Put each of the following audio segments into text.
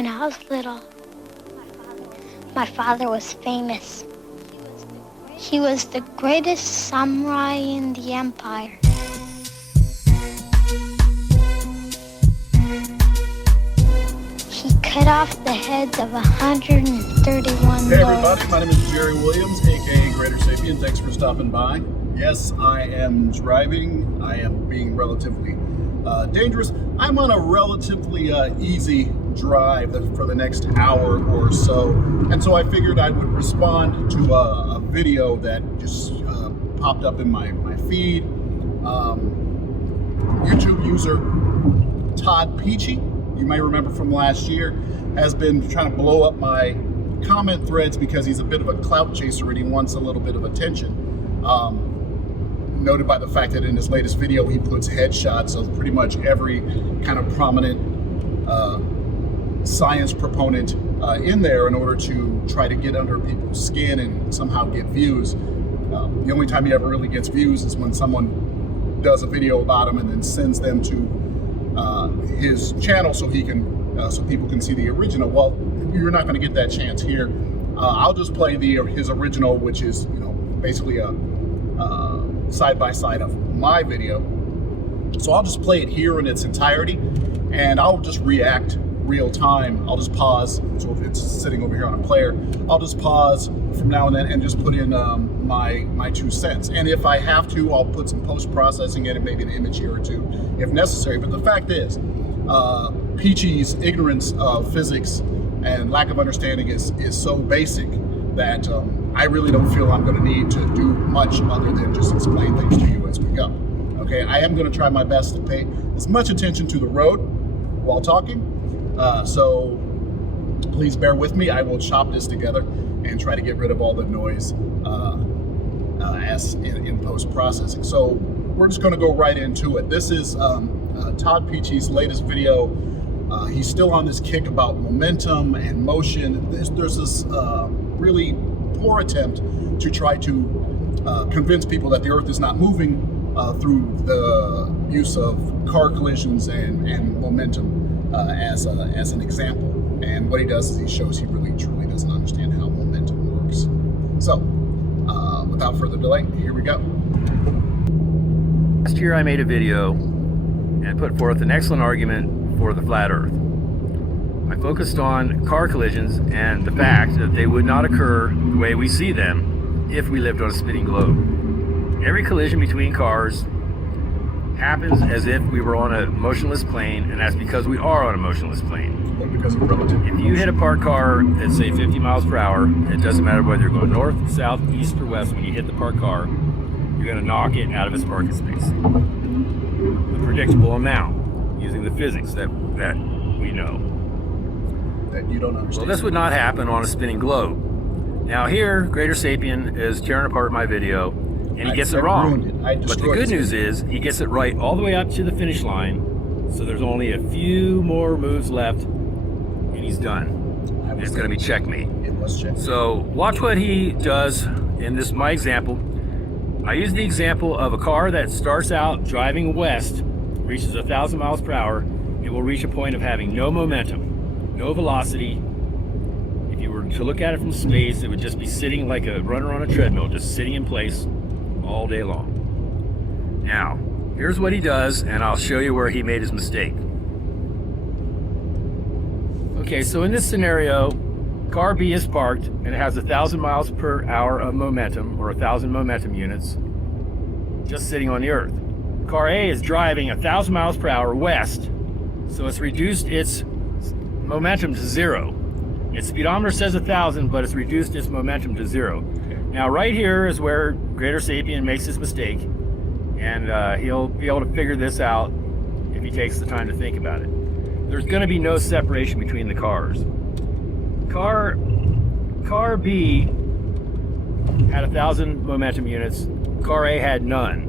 when I was little. My father was famous. He was the greatest samurai in the empire. He cut off the heads of 131 Hey everybody, lords. my name is Jerry Williams, aka Greater Sapien. Thanks for stopping by. Yes, I am driving. I am being relatively dangerous. I'm on a relatively easy drive for the next hour or so. And so I figured I would respond to a video that just popped up in my feed. YouTube user Todd Peachey, you may remember from last year, has been trying to blow up my comment threads because he's a bit of a clout chaser and he wants a little bit of attention. Noted by the fact that in his latest video he puts headshots of pretty much every kind of prominent science proponent in there in order to try to get under people's skin and somehow get views. The only time he ever really gets views is when someone does a video about him and then sends them to his channel so he can so people can see the original. Well, you're not going to get that chance here. I'll just play his original, which is basically a side-by-side of my video. So I'll just play it here in its entirety and I'll just react real time. I'll just pause. So if it's sitting over here on a player, I'll just pause from now and then and just put in my 2 cents. And if I have to, I'll put some post-processing in it, maybe an image here or two if necessary. But the fact is, Peachey's ignorance of physics and lack of understanding is so basic that I really don't feel I'm going to need to do much other than just explain things to you as we go. Okay, I am going to try my best to pay as much attention to the road while talking, so please bear with me. I will chop this together and try to get rid of all the noise as in post-processing. So we're just going to go right into it. This is Todd Peachey's latest video. He's still on this kick about momentum and motion. There's this really poor attempt to try to convince people that the Earth is not moving through the use of car collisions and momentum as an example. And what he does is he shows he really truly doesn't understand how momentum works. So, without further delay, here we go. Last year I made a video and put forth an excellent argument for the flat Earth. I focused on car collisions and the fact that they would not occur the way we see them if we lived on a spinning globe. Every collision between cars happens as if we were on a motionless plane, and that's because we are on a motionless plane. But because of relative If you hit a parked car at say 50 miles per hour, it doesn't matter whether you're going north, south, east, or west. When you hit the parked car, you're going to knock it out of its parking space. The predictable amount, using the physics that we know. that you don't understand. Well, this would not happen on a spinning globe. Now here, Greater Sapien is tearing apart my video, and he gets it wrong. But the good news is, he gets it right all the way up to the finish line, so there's only a few more moves left, and he's done. It's going to be checkmate. It was checkmate. So watch what he does in this, my example. I use the example of a car that starts out driving west, reaches 1,000 miles per hour, it will reach a point of having no momentum, no velocity. If you were to look at it from space, it would just be sitting like a runner on a treadmill, just sitting in place all day long. Now, here's what he does, and I'll show you where he made his mistake. Okay, so in this scenario, car B is parked and it has 1,000 miles per hour of momentum, or 1,000 momentum units, just sitting on the Earth. Car A is driving 1,000 miles per hour west, so it's reduced its momentum to 0. Its speedometer says 1,000, but it's reduced its momentum to 0. Now right here is where Greater Sapien makes his mistake, and he'll be able to figure this out if he takes the time to think about it. There's going to be no separation between the cars. Car B had 1,000 momentum units, car A had none.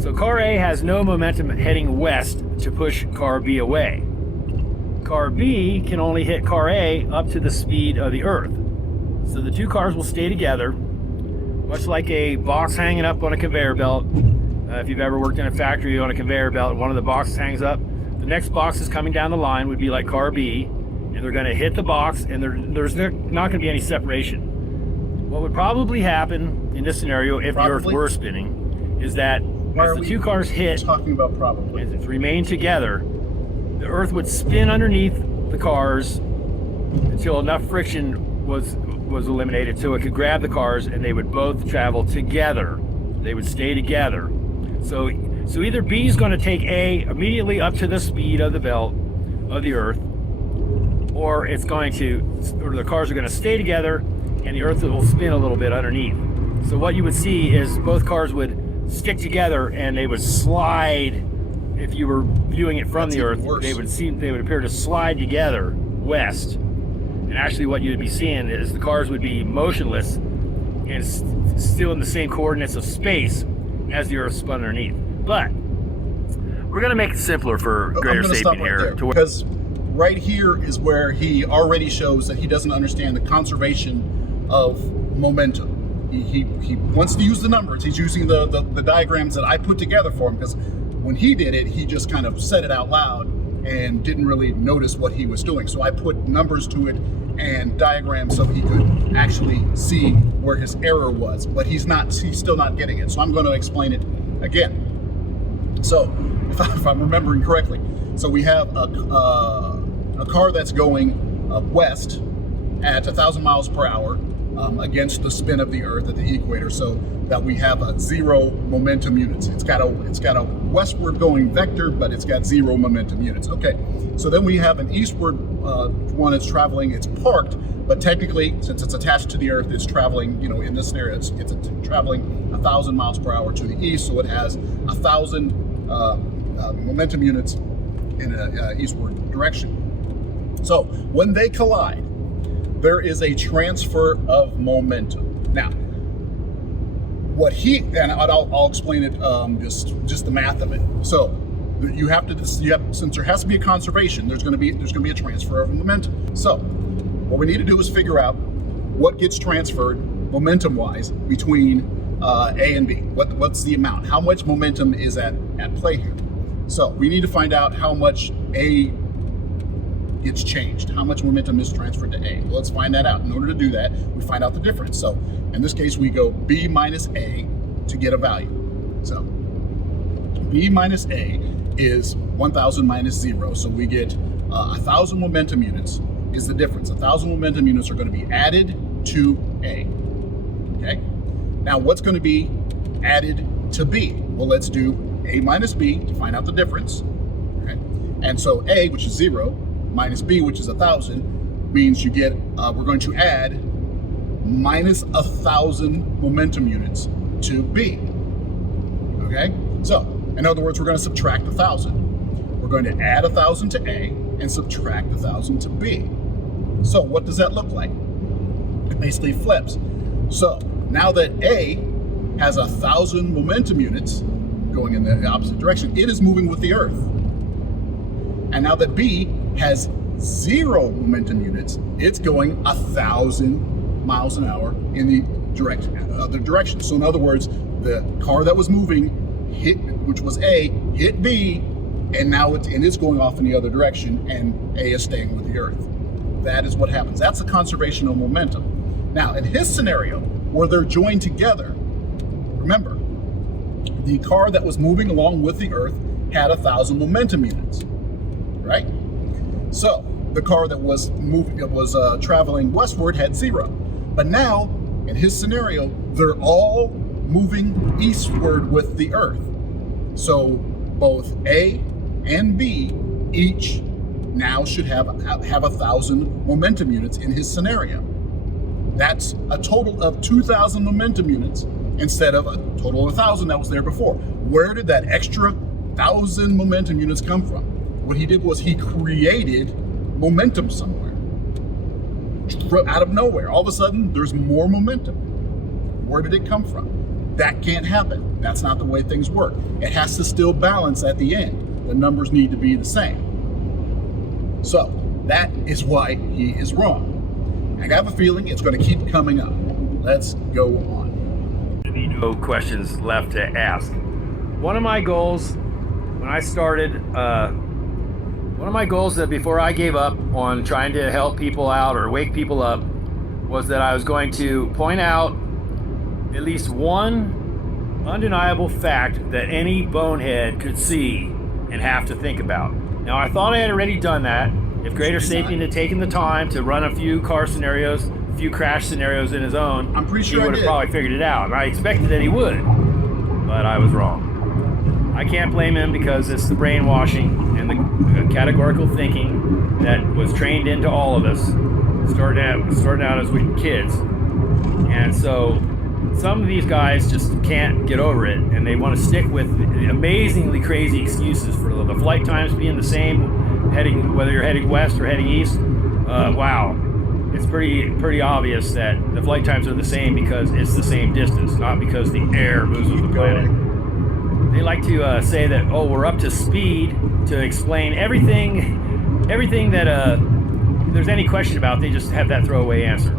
So car A has no momentum heading west to push car B away. Car B can only hit car A up to the speed of the Earth. So the two cars will stay together, much like a box hanging up on a conveyor belt. If you've ever worked in a factory on a conveyor belt, one of the boxes hangs up, the next box is coming down the line would be like car B, and they're going to hit the box, and there's not going to be any separation. What would probably happen in this scenario, if the Earth were spinning, is that as the two cars hit talking about probably and remain together, the Earth would spin underneath the cars until enough friction was eliminated so it could grab the cars, and they would both travel together. They would stay together. So either B is going to take A immediately up to the speed of the belt of the Earth, or the cars are going to stay together and the Earth will spin a little bit underneath. So what you would see is both cars would stick together and they would slide. If you were viewing it from the Earth, they would appear to slide together west. And actually what you'd be seeing is the cars would be motionless and still in the same coordinates of space as the Earth spun underneath. But we're going to make it simpler for greater safety here. Because right here is where he already shows that he doesn't understand the conservation of momentum. He wants to use the numbers. He's using the diagrams that I put together for him, because when he did it, he just kind of said it out loud and didn't really notice what he was doing. So I put numbers to it and diagrams so he could actually see where his error was, but he's still not getting it. So I'm going to explain it again. So if I'm remembering correctly, so we have a car that's going west at 1,000 miles per hour against the spin of the Earth at the equator, so that we have a 0 momentum units. It's got a westward going vector, but it's got 0 momentum units. Okay, so then we have an eastward one that's traveling. It's parked, but technically, since it's attached to the Earth, it's traveling. In this scenario, it's traveling 1,000 miles per hour to the east, so it has 1,000 momentum units in an eastward direction. So when they collide, there is a transfer of momentum. Now, I'll explain it, just the math of it. So since there has to be a conservation, there's going to be a transfer of momentum. So what we need to do is figure out what gets transferred momentum-wise between A and B. What's the amount? How much momentum is at play here? So we need to find out how much A gets changed, how much momentum is transferred to A. Well, let's find that out. In order to do that, we find out the difference. So in this case, we go B minus A to get a value. So B minus A is 1,000 minus 0. So we get 1,000 momentum units is the difference. 1,000 momentum units are going to be added to A. Okay. Now, what's going to be added to B? Well, let's do A minus B to find out the difference. Okay. And so A, which is 0, minus B, which is 1,000, means you get, we're going to add minus 1,000 momentum units to B. Okay? So, in other words, we're going to subtract 1,000. We're going to add 1,000 to A and subtract 1,000 to B. So, what does that look like? It basically flips. So, now that A has 1,000 momentum units going in the opposite direction, it is moving with the Earth. And now that B has 0 momentum units, it's going 1,000 miles an hour in the other direction. So in other words, the car that was moving which was A, hit B, and now it's going off in the other direction, and A is staying with the Earth. That is what happens. That's the conservation of momentum. Now, in his scenario, where they're joined together, remember, the car that was moving along with the Earth had 1,000 momentum units, right? So the car that was traveling westward had 0. But now, in his scenario, they're all moving eastward with the Earth. So both A and B each now should have 1,000 momentum units in his scenario. That's a total of 2,000 momentum units instead of a total of 1,000 that was there before. Where did that extra 1,000 momentum units come from? What he did was he created momentum somewhere. Out of nowhere, all of a sudden, there's more momentum. Where did it come from? That can't happen. That's not the way things work. It has to still balance at the end. The numbers need to be the same. So that is why he is wrong. I have a feeling it's going to keep coming up. Let's go on. There'll be no questions left to ask. One of my goals when I started One of my goals that before I gave up on trying to help people out or wake people up was that I was going to point out at least one undeniable fact that any bonehead could see and have to think about. Now, I thought I had already done that. If Greater Sapien had taken the time to run a few car scenarios, a few crash scenarios in his own, I'm pretty sure he would have probably figured it out. And I expected that he would, but I was wrong. I can't blame him because it's the brainwashing and the categorical thinking that was trained into all of us, starting out as we kids. And so some of these guys just can't get over it, and they want to stick with amazingly crazy excuses for the flight times being the same, whether you're heading west or heading east. Wow, it's pretty obvious that the flight times are the same because it's the same distance, not because the air moves with the planet. They like to say that, oh, we're up to speed to explain everything that there's any question about. They just have that throwaway answer.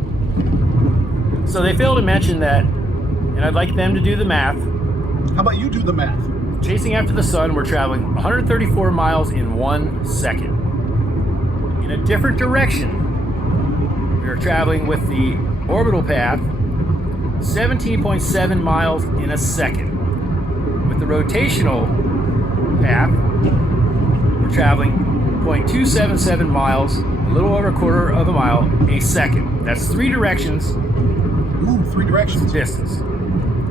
So they fail to mention that, and I'd like them to do the math. How about you do the math? Chasing after the sun, we're traveling 134 miles in 1 second. In a different direction, we are traveling with the orbital path 17.7 miles in a second. With the rotational path, we're traveling 0.277 miles, a little over a quarter of a mile a second. That's 3 directions. Ooh, 3 directions. Distance.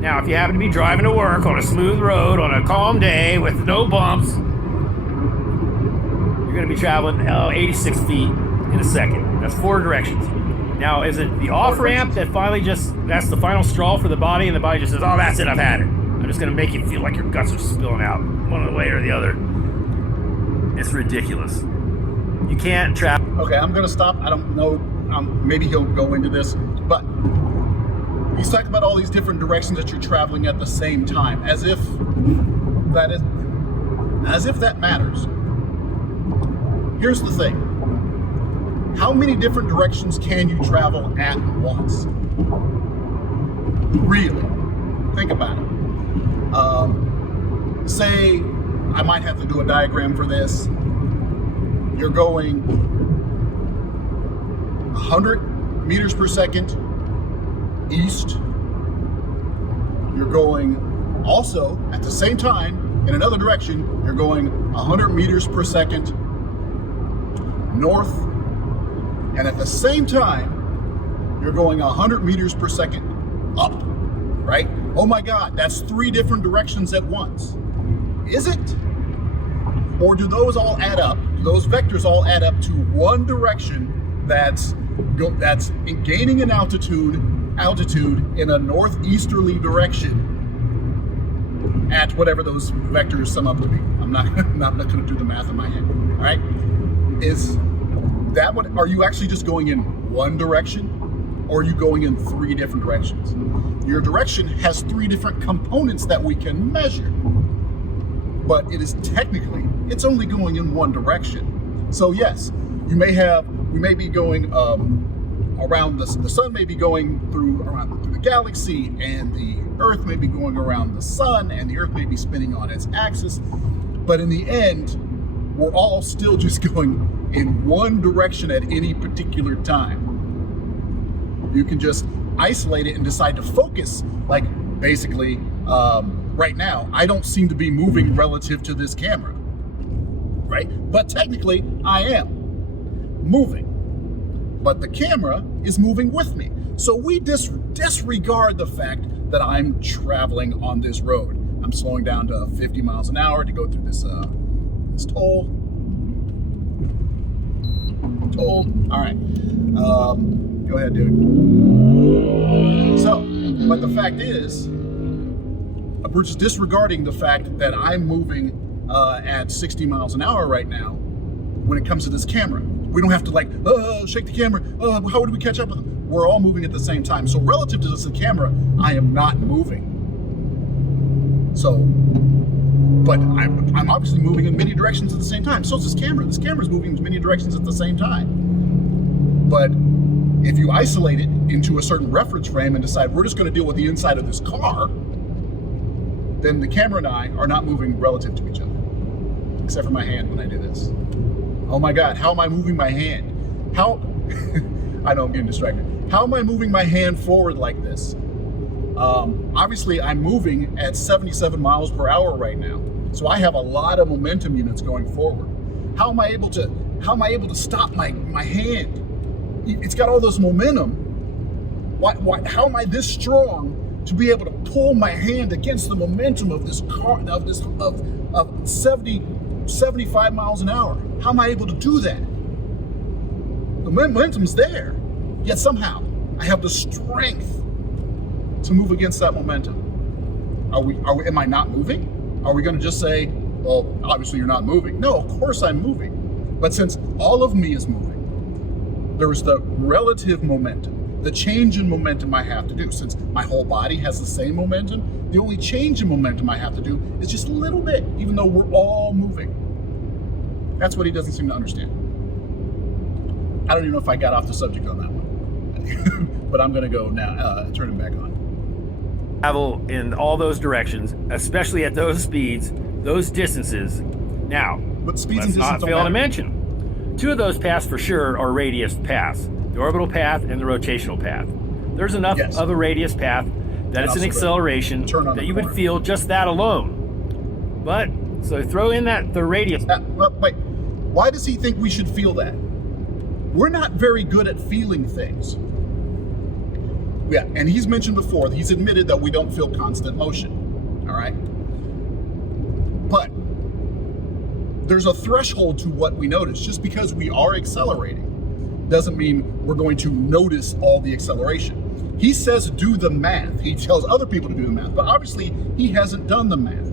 Now, if you happen to be driving to work on a smooth road on a calm day with no bumps, you're going to be traveling 86 feet in a second. That's 4 directions. Now, is it the off-ramp that finally that's the final straw for the body, and the body just says, oh, that's it, I've had it. I'm just going to make you feel like your guts are spilling out one way or the other. It's ridiculous. You can't travel. Okay, I'm going to stop. I don't know. Maybe he'll go into this, but he's talking about all these different directions that you're traveling at the same time, as if that matters. Here's the thing. How many different directions can you travel at once? Really? Think about it. Say, I might have to do a diagram for this. You're going 100 meters per second east. You're going also at the same time in another direction. You're going 100 meters per second north, and at the same time you're going 100 meters per second up, right? Oh my God, that's 3 different directions at once. Is it? Or do those all add up? Do those vectors all add up to one direction that's gaining in altitude in a northeasterly direction at whatever those vectors sum up to be? I'm not going to do the math in my head. All right? Is that what? Are you actually just going in one direction, or are you going in 3 different directions? Your direction has 3 different components that we can measure, but it's only going in one direction. So yes, we may be going around the sun may be going through the galaxy, and the Earth may be going around the sun, and the Earth may be spinning on its axis, but in the end, we're all still just going in one direction at any particular time. You can just isolate it and decide to focus, like basically right now, I don't seem to be moving relative to this camera, right? But technically, I am moving. But the camera is moving with me. So we disregard the fact that I'm traveling on this road. I'm slowing down to 50 miles an hour to go through this toll. All right. Go ahead, dude. So, but the fact is, we're just disregarding the fact that I'm moving at 60 miles an hour right now when it comes to this camera. We don't have to shake the camera. How would we catch up with them? We're all moving at the same time. So relative to this camera, I am not moving. So, but I'm obviously moving in many directions at the same time. So is this camera. This camera's moving in many directions at the same time. But if you isolate it into a certain reference frame and decide we're just going to deal with the inside of this car, then the camera and I are not moving relative to each other, except for my hand when I do this. Oh my God, how am I moving my hand? How, I know I'm getting distracted. How am I moving my hand forward like this? Obviously I'm moving at 77 miles per hour right now. So I have a lot of momentum units going forward. How am I able to stop my hand? It's got all this momentum. How am I this strong to be able to pull my hand against the momentum of this car, of 75 miles an hour? How am I able to do that? The momentum's there, yet somehow I have the strength to move against that momentum. Am I not moving? Are we going to just say, well, obviously you're not moving? No, of course I'm moving. But since all of me is moving, there's the relative momentum, the change in momentum I have to do. Since my whole body has the same momentum, the only change in momentum I have to do is just a little bit, even though we're all moving. That's what he doesn't seem to understand. I don't even know if I got off the subject on that one, but I'm going to go now, turn him back on. Travel in all those directions, especially at those speeds, those distances. Now, but speeds let's and not distance fail don't to matter. mention, two of those paths for sure are radius paths, the orbital path and the rotational path. There's enough of a radius path that it's an acceleration that you would feel just that alone. But, so throw in the radius. Wait, why does he think we should feel that? We're not very good at feeling things. Yeah, and he's mentioned before, he's admitted that we don't feel constant motion, all right? But there's a threshold to what we notice. Just because we are accelerating doesn't mean we're going to notice all the acceleration. He says do the math. He tells other people to do the math, but obviously he hasn't done the math.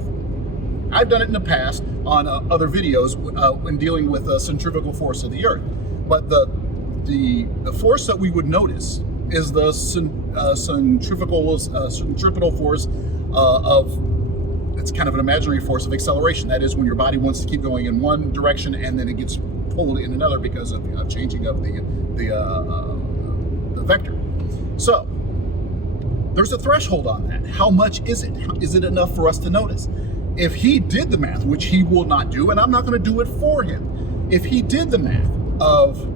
I've done it in the past on other videos when dealing with the centrifugal force of the Earth. But the force that we would notice is the centripetal force of, it's kind of an imaginary force of acceleration. That is when your body wants to keep going in one direction and then it gets pulled in another because of the changing of the vector. So there's a threshold on that. How much is it? Is it enough for us to notice? If he did the math, which he will not do, and I'm not going to do it for him, if he did the math of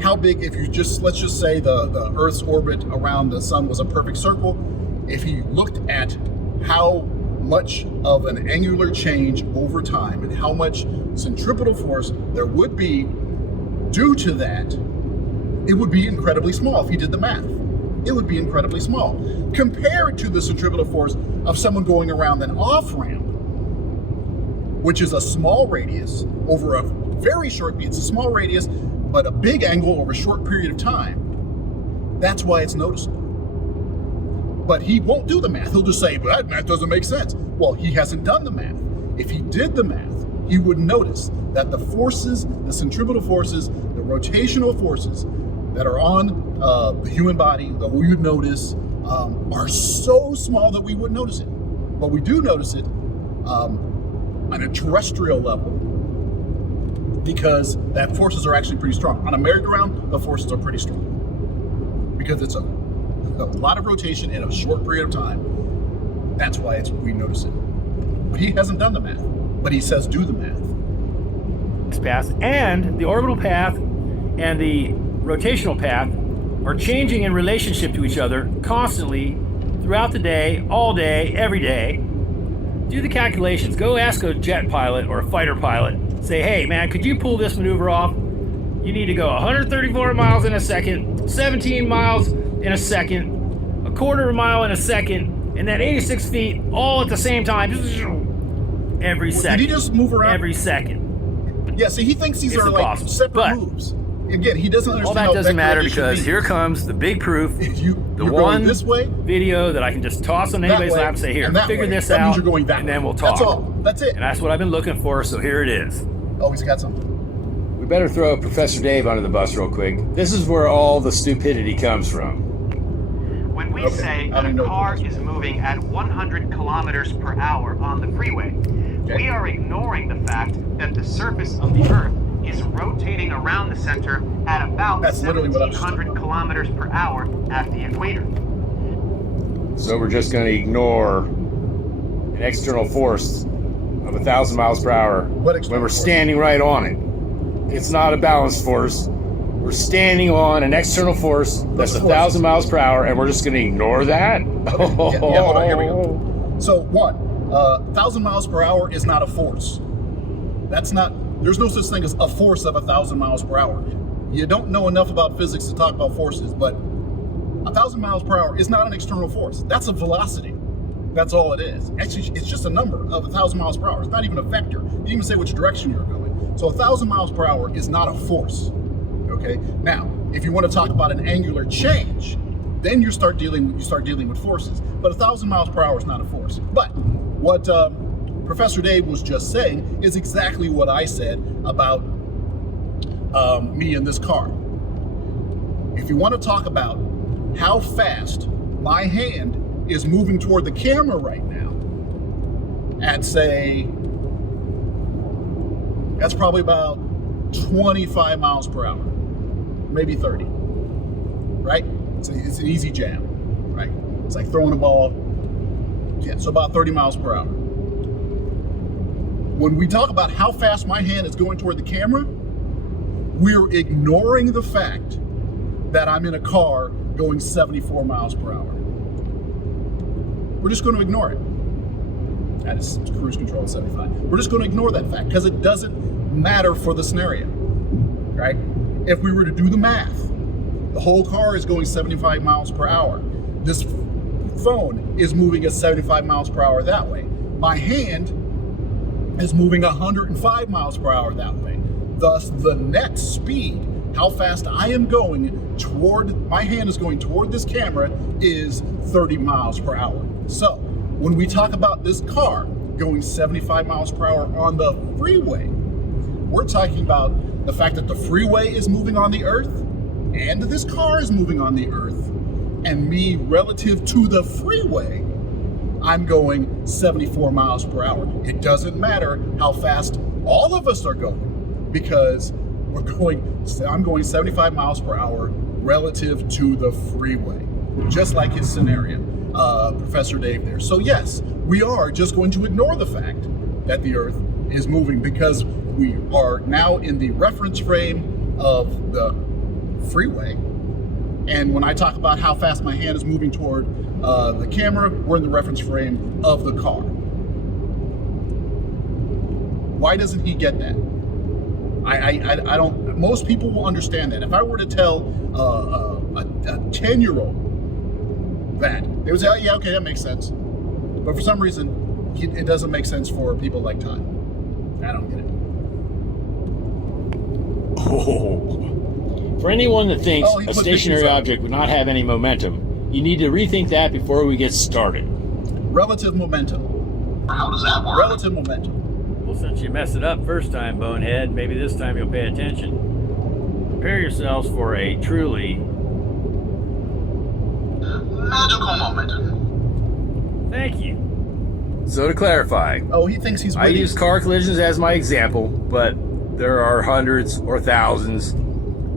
how big, if you just, let's just say the Earth's orbit around the sun was a perfect circle, if he looked at how much of an angular change over time and how much centripetal force there would be due to that, it would be incredibly small if he did the math. It would be incredibly small compared to the centripetal force of someone going around an off-ramp, which is a small radius over a very short, it's a small radius, but a big angle over a short period of time. That's why it's noticeable. But he won't do the math. He'll just say, well, that math doesn't make sense. Well, he hasn't done the math. If he did the math, he would notice that the forces, the centripetal forces, the rotational forces that are on the human body, that we would notice, are so small that we wouldn't notice it. But we do notice it on a terrestrial level, because that forces are actually pretty strong. On a merry-go-round, the forces are pretty strong because it's a lot of rotation in a short period of time. That's why we notice it. But he hasn't done the math, but he says do the math. Path and the orbital path and the rotational path are changing in relationship to each other constantly throughout the day, all day, every day. Do the calculations. Go ask a jet pilot or a fighter pilot. Say, hey, man, could you pull this maneuver off? You need to go 134 miles in a second, 17 miles in a second, a quarter of a mile in a second, and then 86 feet all at the same time. Every second. Did he just move around? Every second. Yeah, see, he thinks these It's are impossible. like separate moves. Again, he doesn't understand. All that doesn't matter vector because addition here means. comes the big proof. If you're one going this way, video that I can just toss on anybody's way, lap and say, here, and that figure way. this That out, means you're going that and way. then we'll talk. That's all. That's it. And that's what I've been looking for, so here it is. Oh, he's got something. We better throw Professor Dave under the bus real quick. This is where all the stupidity comes from. When we say that a car is moving at 100 kilometers per hour on the freeway, we are ignoring the fact that the surface of the Earth is rotating around the center at about 1,700 kilometers per hour at the equator. So we're just going to ignore an external force of 1,000 miles per hour when we're standing right on it. it's not a balanced force. We're standing on an external force that's 1,000 miles per hour, and we're just going to ignore that? Okay. Yeah, hold on, here we go. So, 1,000 miles per hour is not a force. There's no such thing as a force of 1,000 miles per hour. You don't know enough about physics to talk about forces, but 1,000 miles per hour is not an external force. That's a velocity. That's all it is. Actually, it's just a number of 1,000 miles per hour. It's not even a vector. You didn't even say which direction you're going. So 1,000 miles per hour is not a force. Okay. Now, if you want to talk about an angular change, then you start dealing with forces. But 1,000 miles per hour is not a force. But what Professor Dave was just saying is exactly what I said about me in this car. If you want to talk about how fast my hand is moving toward the camera right now, at say, that's probably about 25 miles per hour, maybe 30, right? It's an easy jam, right? It's like throwing a ball. Yeah, so about 30 miles per hour. When we talk about how fast my hand is going toward the camera, we're ignoring the fact that I'm in a car going 74 miles per hour. We're just going to ignore it. That is cruise control at 75. We're just going to ignore that fact because it doesn't matter for the scenario, right? If we were to do the math, the whole car is going 75 miles per hour. This phone is moving at 75 miles per hour that way. My hand is moving 105 miles per hour that way. Thus, the net speed, how fast I am going my hand is going toward this camera, is 30 miles per hour. So, when we talk about this car going 75 miles per hour on the freeway, we're talking about the fact that the freeway is moving on the earth, and this car is moving on the earth, and me relative to the freeway, I'm going 74 miles per hour. It doesn't matter how fast all of us are going, because I'm going 75 miles per hour relative to the freeway, just like his scenario, Professor Dave there. So yes, we are just going to ignore the fact that the earth is moving because we are now in the reference frame of the freeway. And when I talk about how fast my hand is moving toward the camera, we're in the reference frame of the car. Why doesn't he get that? I don't, most people will understand that. If I were to tell a 10-year-old that, they would say, oh, yeah, okay, that makes sense. But for some reason, it doesn't make sense for people like Todd. I don't get it. Oh. For anyone that thinks a stationary object would not have any momentum, you need to rethink that before we get started. Relative momentum. How does that work? Relative momentum. Well, since you messed it up first time, bonehead, maybe this time you'll pay attention. Prepare yourselves for a truly magical moment. Thank you. So to clarify, he thinks he's I use car collisions as my example, but there are hundreds or thousands.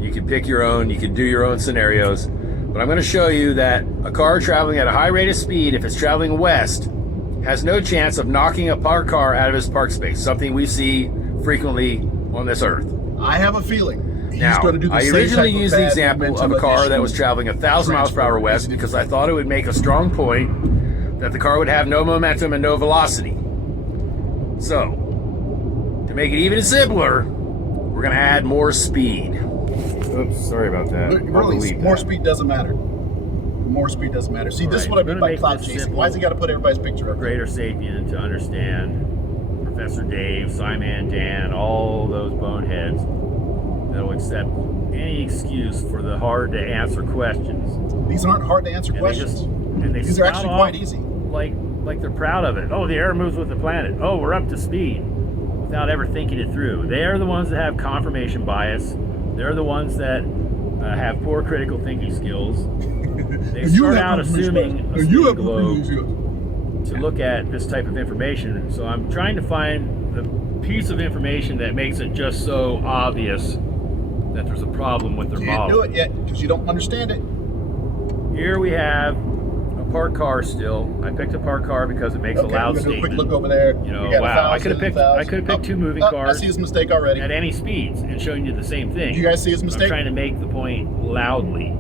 You can pick your own, you can do your own scenarios. But I'm going to show you that a car traveling at a high rate of speed, if it's traveling west, has no chance of knocking a parked car out of its park space, something we see frequently on this earth. I have a feeling he's now, going to do the I same originally type used the example of a car that was traveling 1,000 miles per hour west because I thought it would make a strong point that the car would have no momentum and no velocity. So, to make it even simpler, we're going to add more speed. Oops, sorry about that. Really, more speed doesn't matter. More speed doesn't matter. See, this is what I mean by cloud chasing. Why has he got to put everybody's picture up? Greater sapient to understand Professor Dave, Simon, Dan, all those boneheads that'll accept any excuse for the hard to answer questions. These aren't hard to answer questions. These are actually quite easy. Like they're proud of it. Oh, the air moves with the planet. Oh, we're up to speed, without ever thinking it through. They are the ones that have confirmation bias. They're the ones that have poor critical thinking skills. They start out assuming a speed globe to look at this type of information. So I'm trying to find the piece of information that makes it just so obvious that there's a problem with their model. You can't do it yet because you don't understand it. Here we have a parked car still. I picked a parked car because it makes a loud do a statement. quick look over there. You know, wow. I could have picked two moving cars. I see his mistake already. At any speeds and showing you the same thing. Do you guys see his mistake? I'm trying to make the point loudly.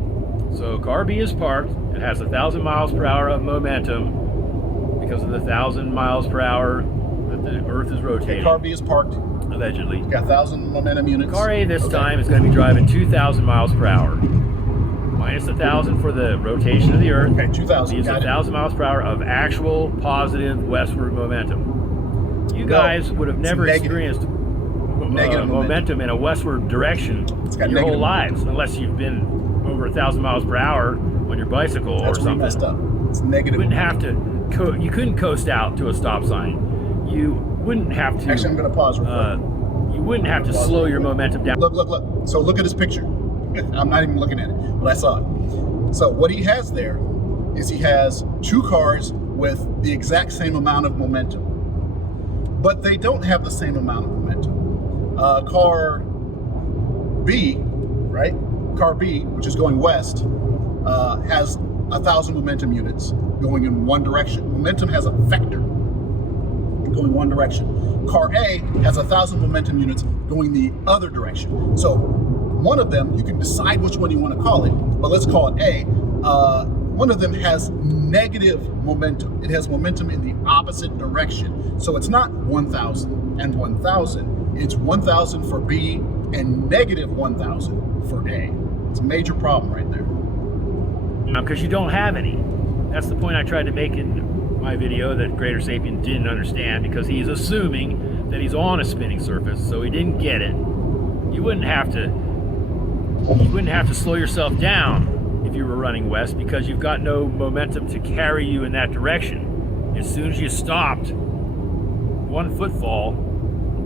So car B is parked. It has 1,000 miles per hour of momentum because of the 1,000 miles per hour that the Earth is rotating. Okay, car B is parked. Allegedly. Got 1,000 momentum units. Car A this time is going to be driving 2,000 miles per hour. Minus 1,000 for the rotation of the Earth. Okay, 2,000. Leaves 1,000 miles per hour of actual positive westward momentum. You guys would have never experienced momentum in a westward direction in your whole lives, unless you've been over 1,000 miles per hour on your bicycle or something. Messed up. It's negative. You wouldn't have to. You couldn't coast out to a stop sign. You wouldn't have to. Actually, I'm going to pause real quick. You wouldn't have to slow your momentum down. Look. So look at his picture. I'm not even looking at it, but I saw it. So what he has there is he has two cars with the exact same amount of momentum, but they don't have the same amount of momentum. Car B, right? Car B, which is going west, has 1,000 momentum units going in one direction. Momentum has a vector going one direction. Car A has 1,000 momentum units going the other direction. So one of them, you can decide which one you want to call it, but let's call it A. One of them has negative momentum. It has momentum in the opposite direction. So it's not 1,000 and 1,000. It's 1,000 for B and negative 1,000 for A. It's a major problem right there. Because you don't have any. That's the point I tried to make in my video that Greater Sapien didn't understand, because he's assuming that he's on a spinning surface, so he didn't get it. You wouldn't have to slow yourself down if you were running west, because you've got no momentum to carry you in that direction. As soon as you stopped, one footfall,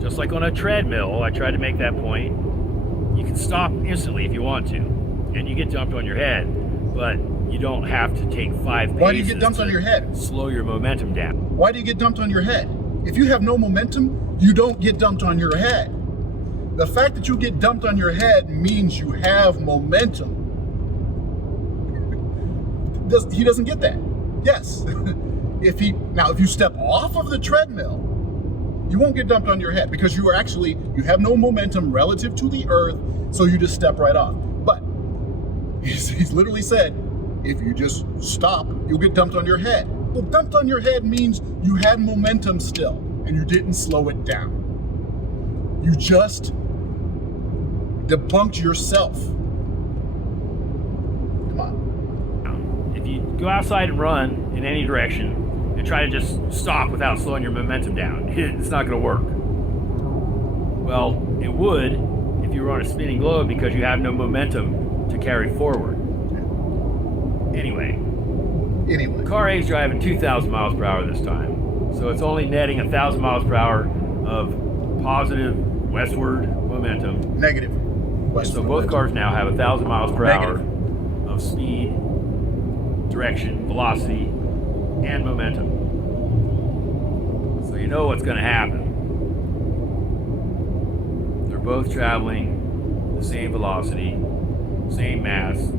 just like on a treadmill, I tried to make that point, you can stop instantly if you want to, and you get dumped on your head, but you don't have to take 5 paces. Why do you get dumped on your head? Slow your momentum down. Why do you get dumped on your head? If you have no momentum, you don't get dumped on your head. The fact that you get dumped on your head means you have momentum. He doesn't get that. Yes. If you step off of the treadmill, you won't get dumped on your head, because you have no momentum relative to the Earth, so you just step right off. But he's literally said, if you just stop, you'll get dumped on your head. Well, dumped on your head means you had momentum still, and you didn't slow it down. You just debunked yourself. Come on. If you go outside and run in any direction and try to just stop without slowing your momentum down, it's not going to work. Well, it would if you were on a spinning globe, because you have no momentum to carry forward. Anyway, car A is driving 2,000 miles per hour this time, so it's only netting 1,000 miles per hour of positive westward momentum. Negative. So both cars now have 1,000 miles per hour of speed, direction, velocity, and momentum. So you know what's going to happen. They're both traveling the same velocity, same mass.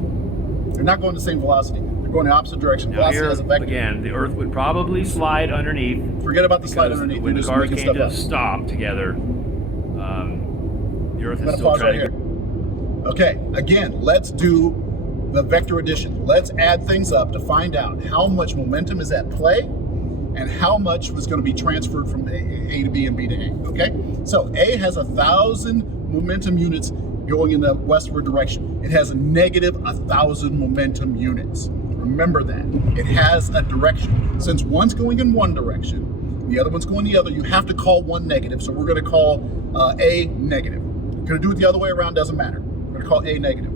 They're not going the same velocity. They're going the opposite direction. Now Velocity here, has a vector. again, the Earth would probably slide underneath. Forget about the slide underneath. When the cars came to stop together, the Earth is still trying to... Okay, again, let's do the vector addition. Let's add things up to find out how much momentum is at play and how much was going to be transferred from A to B and B to A, okay? So A has 1,000 momentum units going in the westward direction. It has a negative 1,000 momentum units. Remember that. It has a direction. Since one's going in one direction, the other one's going the other, you have to call one negative. So we're going to call A negative. Going to do it the other way around, doesn't matter. We're going to call A negative.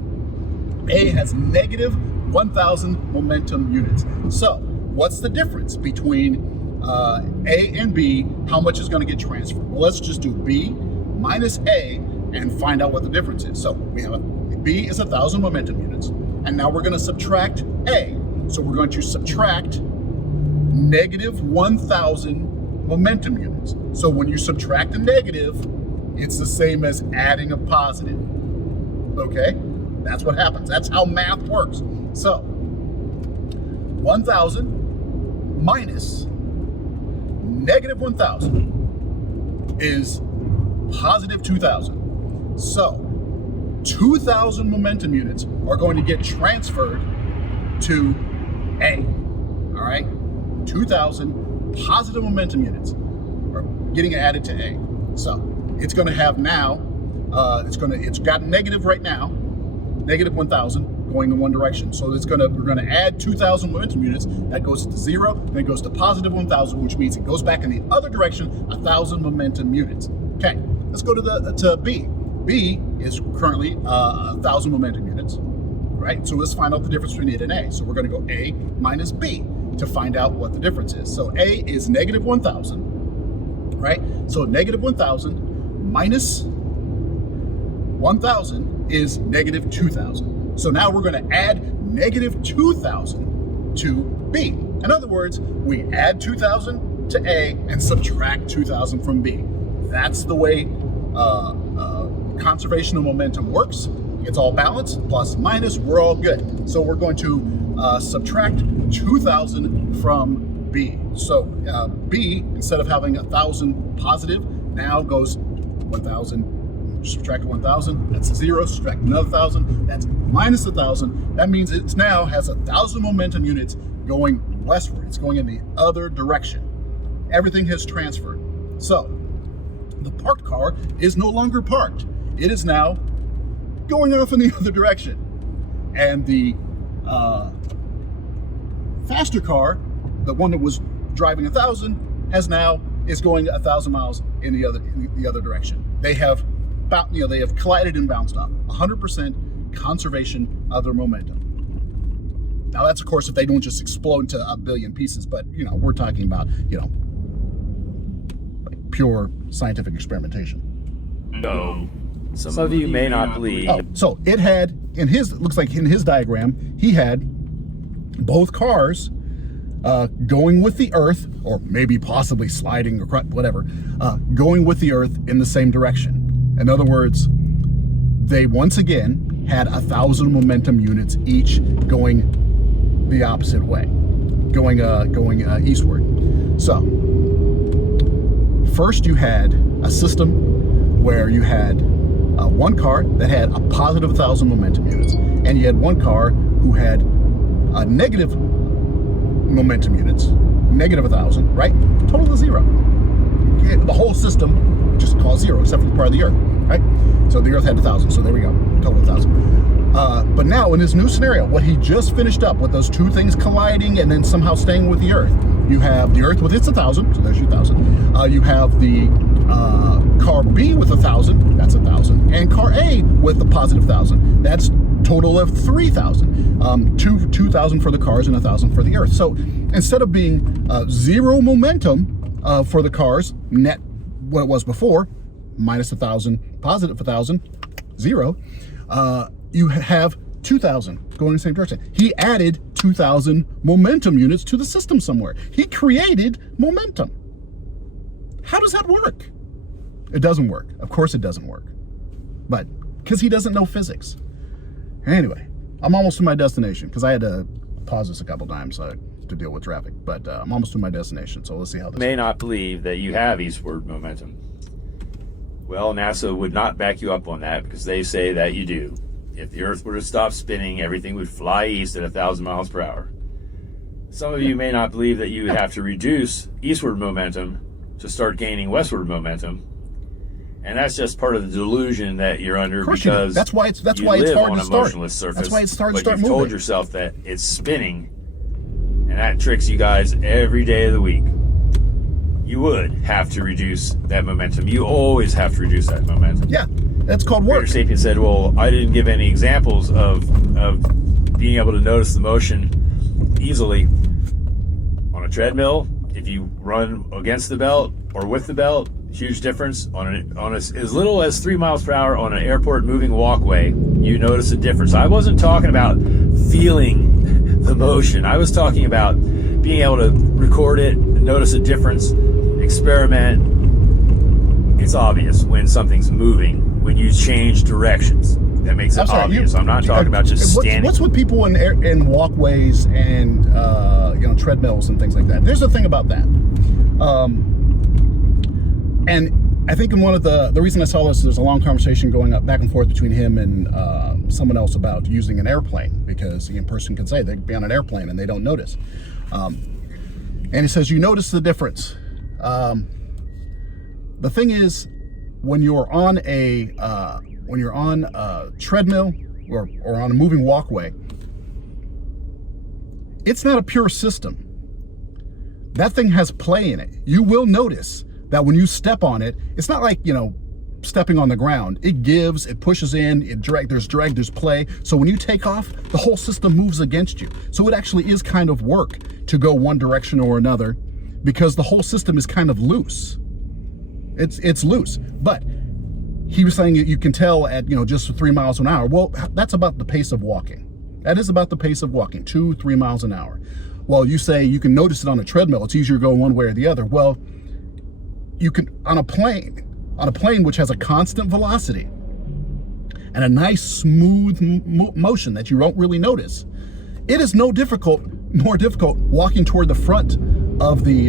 A has negative 1,000 momentum units. So what's the difference between A and B? How much is going to get transferred? Well, let's just do B minus A and find out what the difference is. So we have B is 1,000 momentum units, and now we're going to subtract A. So we're going to subtract negative 1,000 momentum units. So when you subtract a negative, it's the same as adding a positive. Okay? That's what happens. That's how math works. So 1,000 minus negative 1,000 is positive 2,000. So 2,000 momentum units are going to get transferred to A. All right, 2,000 positive momentum units are getting added to A. So it's going to have now, it's got negative right now, negative 1,000 going in one direction. So we're going to add 2,000 momentum units. That goes to 0, then it goes to positive 1,000, which means it goes back in the other direction, 1,000 momentum units. Okay, let's go to B. B is currently 1,000 momentum units, right? So let's find out the difference between it and A. So we're going to go A minus B to find out what the difference is. So A is negative 1,000, right? So negative 1,000 minus 1,000 is negative 2,000. So now we're going to add negative 2,000 to B. In other words, we add 2,000 to A and subtract 2,000 from B. That's the way conservation of momentum works. It's all balanced, plus, minus, we're all good. So we're going to subtract 2,000 from B. So B, instead of having 1,000 positive, now goes 1,000, subtract 1,000, that's 0, subtract another 1,000, that's minus 1,000. That means it now has 1,000 momentum units going westward. It's going in the other direction. Everything has transferred. So the parked car is no longer parked. It is now going off in the other direction. And the faster car, the one that was driving 1,000, is going 1,000 miles in the other direction. They have collided and bounced off. 100% conservation of their momentum. Now that's, of course, if they don't just explode into a billion pieces, but we're talking about like pure scientific experimentation. No. Some of you may not believe. Oh, so it had looks like in his diagram, he had both cars going with the Earth, or maybe possibly sliding or whatever, going with the Earth in the same direction. In other words, they once again had 1,000 momentum units each going the opposite way, going eastward. So first you had a system where you had one car that had a positive 1,000 momentum units, and you had one car who had negative momentum units, negative 1,000, right? Total of 0. The whole system just called 0, except for the part of the Earth, right? So the Earth had 1,000, so there we go, total 1,000. But now in this new scenario, what he just finished up with those two things colliding and then somehow staying with the Earth, you have the Earth with its 1,000, so there's your 1,000. You have the car B with 1,000, that's 1,000, and car A with a positive 1,000. That's total of 3,000. 2,000 for the cars and 1,000 for the Earth. So instead of being 0 momentum for the cars, net what it was before, minus 1,000, positive 1,000, 0, you have 2,000 going in the same direction. He added 2,000 momentum units to the system somewhere. He created momentum. How does that work? It doesn't work. Of course it doesn't work. But because he doesn't know physics. Anyway, I'm almost to my destination because I had to pause this a couple times to deal with traffic. But I'm almost to my destination, so let's see how this may not believe that you have eastward momentum. Well, NASA would not back you up on that because they say that you do. If the Earth were to stop spinning, everything would fly east at 1,000 miles per hour. Some of you may not believe that you would have to reduce eastward momentum to start gaining westward momentum. And that's just part of the delusion that you're under because that's why it's hard to start. Surface, that's why it's hard to but start you've moving. Told yourself that it's spinning, and that tricks you guys every day of the week. You would have to reduce that momentum. You always have to reduce that momentum. Yeah, that's called work. Greater Sapien said, well, I didn't give any examples of being able to notice the motion easily. On a treadmill, if you run against the belt or with the belt, huge difference. On as little as 3 miles per hour on an airport moving walkway, you notice a difference. I wasn't talking about feeling the motion. I was talking about being able to record it, notice a difference, experiment. It's obvious when something's moving, when you change directions. that makes it obvious. I'm not talking about just standing. What's with people in walkways and treadmills and things like that? There's a thing about that. And I think in one of the reason I saw this, there's a long conversation going up back and forth between him and someone else about using an airplane, because the person can say they'd be on an airplane and they don't notice. And he says, you notice the difference. The thing is, when you're on a treadmill or on a moving walkway, it's not a pure system. That thing has play in it. You will notice that when you step on it, it's not like, stepping on the ground. It gives, it pushes in, there's drag, there's play. So when you take off, the whole system moves against you. So it actually is kind of work to go one direction or another, because the whole system is kind of loose. It's loose. But he was saying you can tell at, just 3 miles an hour. Well, that's about the pace of walking. That is about the pace of walking, 2-3 miles an hour. Well, you say you can notice it on a treadmill. It's easier to go one way or the other. Well, you can on a plane which has a constant velocity and a nice smooth motion that you don't really notice. It is more difficult walking toward the front of the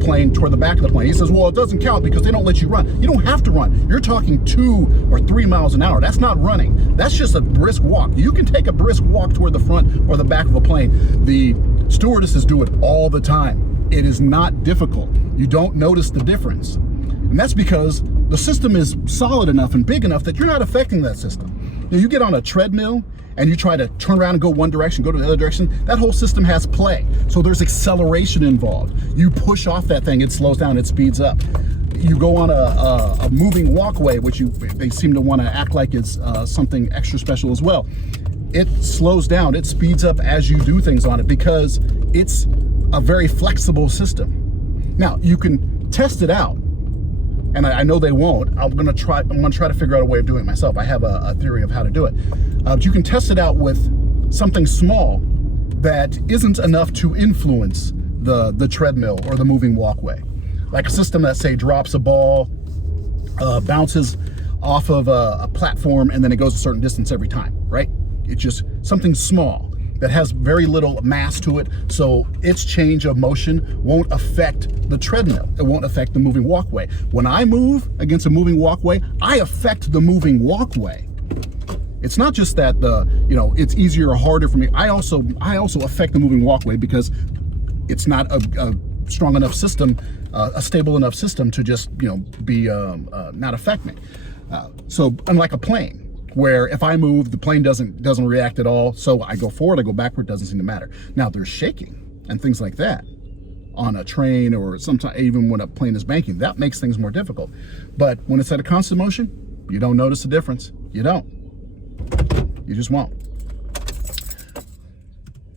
plane toward the back of the plane. He says, well, it doesn't count because they don't let you run. You don't have to run. You're talking 2 or 3 miles an hour. That's not running. That's just a brisk walk. You can take a brisk walk toward the front or the back of a plane. The stewardesses do it all the time. It is not difficult. You don't notice the difference. And that's because the system is solid enough and big enough that you're not affecting that system. You get on a treadmill and you try to turn around and go one direction, go to the other direction, that whole system has play. So there's acceleration involved. You push off that thing, it slows down, it speeds up. You go on a moving walkway, which they seem to want to act like it's something extra special as well. It slows down, it speeds up as you do things on it, because it's a very flexible system. Now, you can test it out, and I know they won't. I'm gonna try to figure out a way of doing it myself. I have a theory of how to do it. But you can test it out with something small that isn't enough to influence the treadmill or the moving walkway. Like a system that, say, drops a ball, bounces off of a platform, and then it goes a certain distance every time, right? It's just something small that has very little mass to it, so its change of motion won't affect the treadmill. It won't affect the moving walkway. When I move against a moving walkway, I affect the moving walkway. It's not just that it's easier or harder for me. I also affect the moving walkway, because it's not a strong enough system, a stable enough system to just be not affect me. So unlike a plane, where if I move, the plane doesn't react at all. So I go forward, I go backward, doesn't seem to matter. Now there's shaking and things like that on a train, or sometimes even when a plane is banking. That makes things more difficult. But when it's at a constant motion, you don't notice the difference. You don't. You just won't.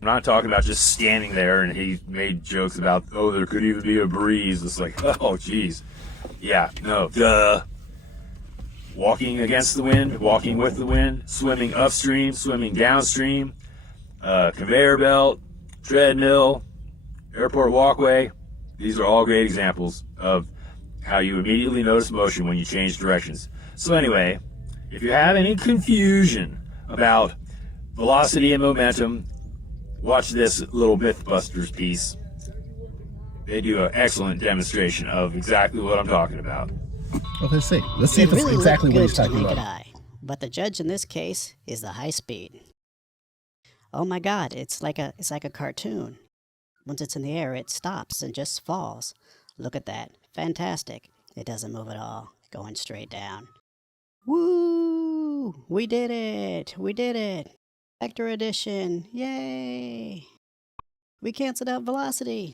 I'm not talking about just standing there, and he made jokes about, oh, there could even be a breeze. It's like, oh, geez. Yeah, no, duh. Walking against the wind, walking with the wind, swimming upstream, swimming downstream, conveyor belt, treadmill, airport walkway. These are all great examples of how you immediately notice motion when you change directions. So anyway, if you have any confusion about velocity and momentum, watch this little Mythbusters piece. They do an excellent demonstration of exactly what I'm talking about. Well, let's see. Let's see if it's exactly what he's talking about. Eye, but the judge in this case is the high speed. Oh my God! It's like a cartoon. Once it's in the air, it stops and just falls. Look at that! Fantastic! It doesn't move at all, going straight down. Woo! We did it! We did it! Vector addition! Yay! We canceled out velocity.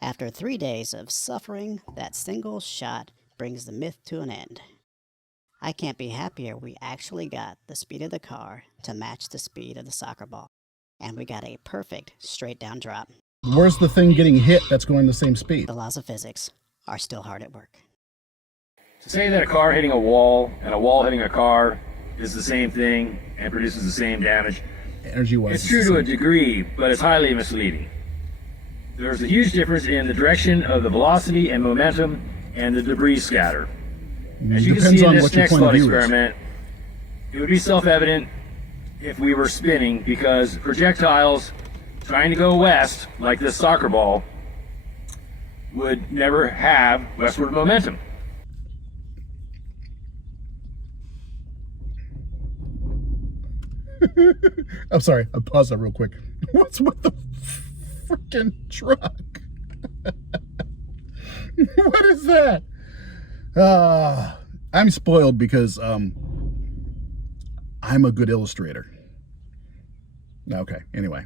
After 3 days of suffering, that single shot brings the myth to an end. I can't be happier we actually got the speed of the car to match the speed of the soccer ball. And we got a perfect straight down drop. Where's the thing getting hit that's going the same speed? The laws of physics are still hard at work. To say that a car hitting a wall and a wall hitting a car is the same thing and produces the same damage, energy-wise, it's true to a degree, but it's highly misleading. There's a huge difference in the direction of the velocity and momentum and the debris scatter. As you can see in this next thought experiment, It would be self-evident if we were spinning, because projectiles trying to go west, like this soccer ball, would never have westward momentum. I'm sorry, I'll pause that real quick. What's with the freaking truck? What is that? I'm spoiled because I'm a good illustrator. Okay, anyway.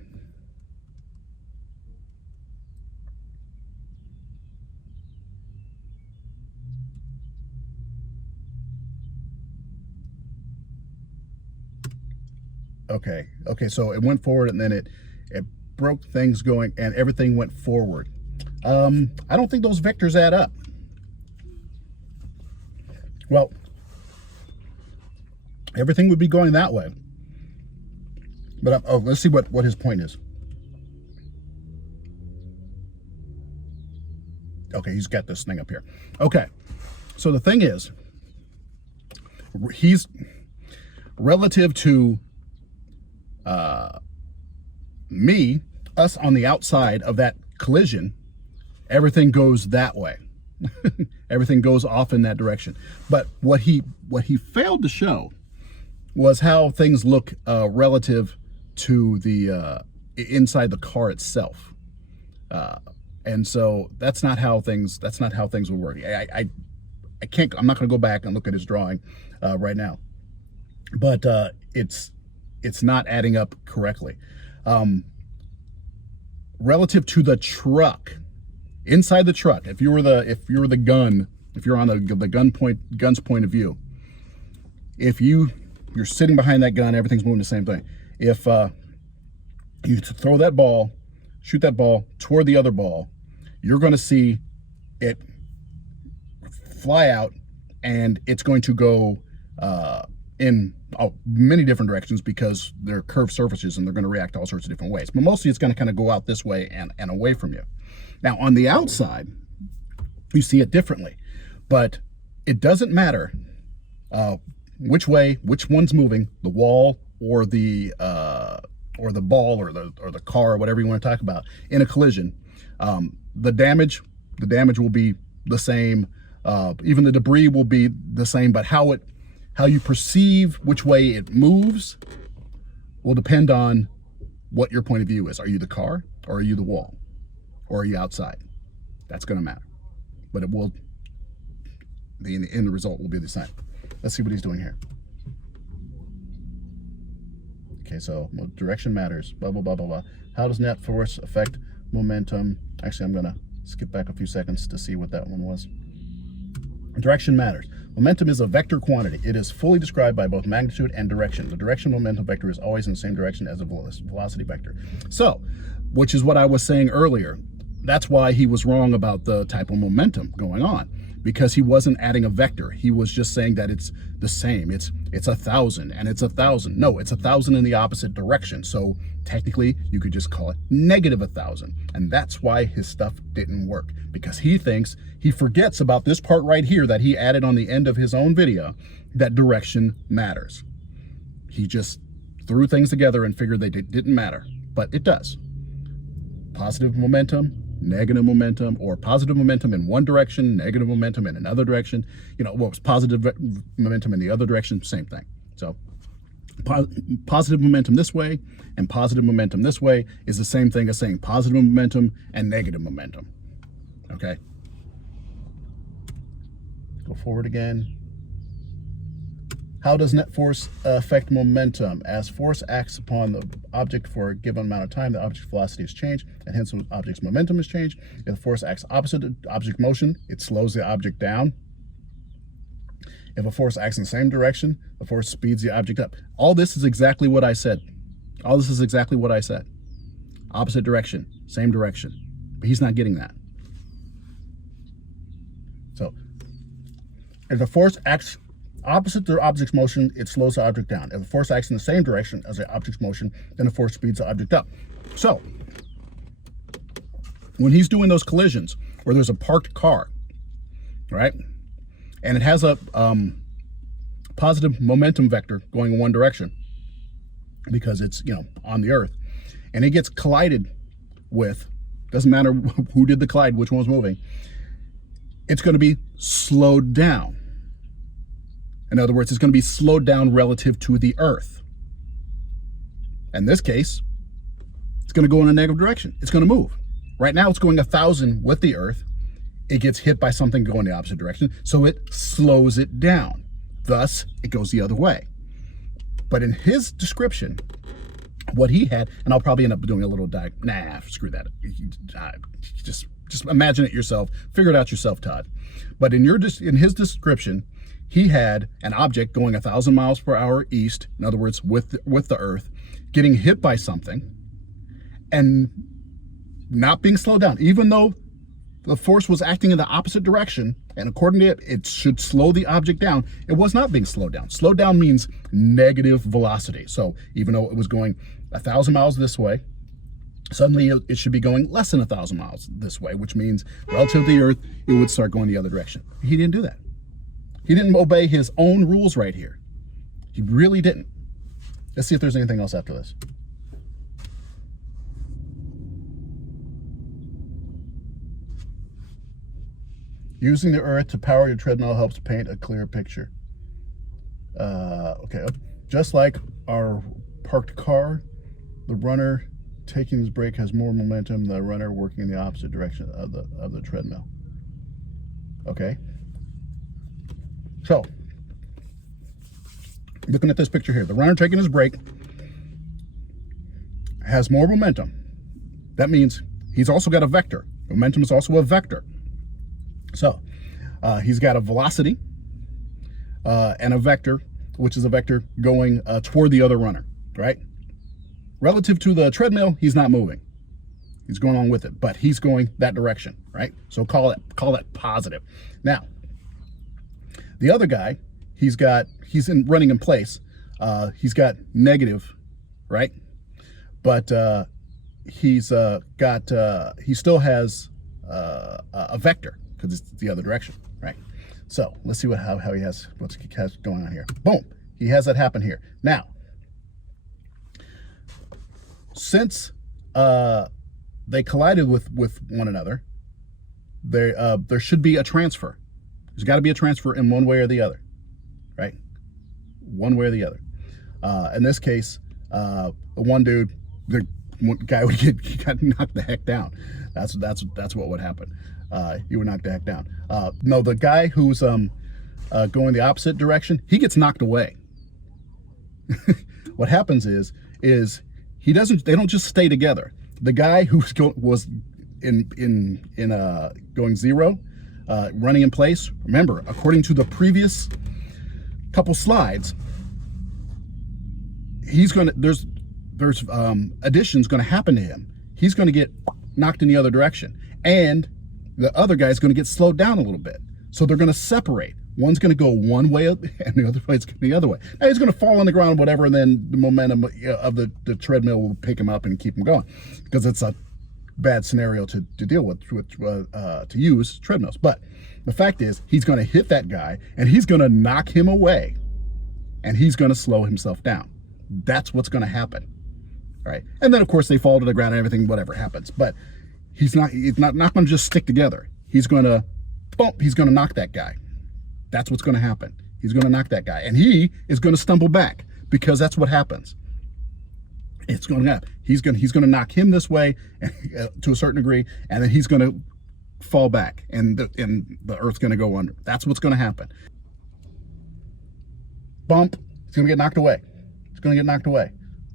Okay, so it went forward and then it broke things going and everything went forward. I don't think those vectors add up. Well, everything would be going that way. But let's see what his point is. Okay, he's got this thing up here. Okay, so the thing is, he's relative to us on the outside of that collision, everything goes that way. Everything goes off in that direction. But what he failed to show was how things look relative to the inside the car itself. And so that's not how things will work. I can't, I'm not going to go back and look at his drawing right now, but it's not adding up correctly. Relative to the truck, inside the truck, if you're on the gun's point of view, if you're sitting behind that gun, everything's moving the same thing. If you throw that ball, shoot that ball toward the other ball, you're going to see it fly out, and it's going to go in many different directions because they're curved surfaces and they're going to react all sorts of different ways. But mostly it's going to kind of go out this way and away from you. Now on the outside, you see it differently, but it doesn't matter which way, which one's moving, the wall or the ball or the car or whatever you want to talk about in a collision. The damage will be the same. Even the debris will be the same, but how you perceive which way it moves will depend on what your point of view is. Are you the car, or are you the wall, or are you outside? That's going to matter, but the end result will be the same. Let's see what he's doing here. Okay, so direction matters, blah, blah, blah, blah, blah. How does net force affect momentum? Actually, I'm going to skip back a few seconds to see what that one was. Direction matters. Momentum is a vector quantity. It is fully described by both magnitude and direction. The direction momentum vector is always in the same direction as a velocity vector. So, which is what I was saying earlier. That's why he was wrong about the type of momentum going on, because he wasn't adding a vector. He was just saying that it's the same. It's 1,000 and it's 1,000. No, it's 1,000 in the opposite direction. So technically you could just call it negative 1,000. And that's why his stuff didn't work, because he forgets about this part right here that he added on the end of his own video, that direction matters. He just threw things together and figured they didn't matter, but it does. Positive momentum, negative momentum, or positive momentum in one direction, negative momentum in another direction. What was positive momentum in the other direction? Same thing. So positive momentum this way and positive momentum this way is the same thing as saying positive momentum and negative momentum. Okay. Go forward again. How does net force affect momentum? As force acts upon the object for a given amount of time, the object's velocity is changed, and hence the object's momentum is changed. If the force acts opposite of object motion, it slows the object down. If a force acts in the same direction, the force speeds the object up. All this is exactly what I said. All this is exactly what I said. Opposite direction, same direction. But he's not getting that. So, if the force acts opposite the object's motion, it slows the object down. If the force acts in the same direction as the object's motion, then the force speeds the object up. So, when he's doing those collisions where there's a parked car, right, and it has a positive momentum vector going in one direction because it's, you know, on the Earth, and it gets collided with, doesn't matter who did the collide, which one was moving, it's going to be slowed down. In other words, it's going to be slowed down relative to the Earth. In this case, it's going to go in a negative direction. It's going to move. Right now, it's going 1,000 with the Earth. It gets hit by something going the opposite direction, so it slows it down. Thus, it goes the other way. But in his description, what he had, and I'll probably end up doing a little screw that. Just imagine it yourself. Figure it out yourself, Todd. But in his description, he had an object going 1,000 miles per hour east, in other words, with the Earth, getting hit by something, and not being slowed down, even though the force was acting in the opposite direction, and according to it, it should slow the object down. It was not being slowed down. Slowed down means negative velocity. So even though it was going 1,000 miles this way, suddenly it should be going less than 1,000 miles this way, which means relative to the Earth, it would start going the other direction. He didn't do that. He didn't obey his own rules right here. He really didn't. Let's see if there's anything else after this. Using the Earth to power your treadmill helps paint a clear picture. Okay, just like our parked car, the runner taking his brake has more momentum than the runner working in the opposite direction of the treadmill. Okay. So, looking at this picture here, the runner taking his brake has more momentum. That means he's also got a vector. Momentum is also a vector. So, he's got a velocity and a vector, which is a vector going toward the other runner, right? Relative to the treadmill, he's not moving. He's going on with it, but he's going that direction, right? So call that positive. Now, the other guy, he's running in place. He's got negative, right? But he still has a vector because it's the other direction, right? So let's see how he has what's going on here. Boom, he has that happen here. Now, since they collided with one another, there should be a transfer. There's got to be a transfer in one way or the other, right? One way or the other. In this case, the one guy got knocked the heck down. That's what would happen. He would knock the heck down. No, the guy who's going the opposite direction, he gets knocked away. What happens is they don't just stay together. The guy who's was going zero, running in place. Remember, according to the previous couple slides, there's additions going to happen to him. He's going to get knocked in the other direction, and the other guy's going to get slowed down a little bit. So they're going to separate. One's going to go one way and the other way's going the other way. Now he's going to fall on the ground, whatever, and then the momentum of the treadmill will pick him up and keep him going, because it's a bad scenario to deal with, to use treadmills. But the fact is, he's going to hit that guy, and he's going to knock him away, and he's going to slow himself down. That's what's going to happen, right? And then, of course, they fall to the ground and everything, whatever happens. But he's not going to just stick together. He's going to bump. He's going to knock that guy. That's what's going to happen. He's going to knock that guy, and he is going to stumble back, because that's what happens. It's going to happen. He's going to knock him this way to a certain degree, and then he's going to fall back, and the Earth's going to go under. That's what's going to happen. Bump. He's going to get knocked away. He's going to get knocked away.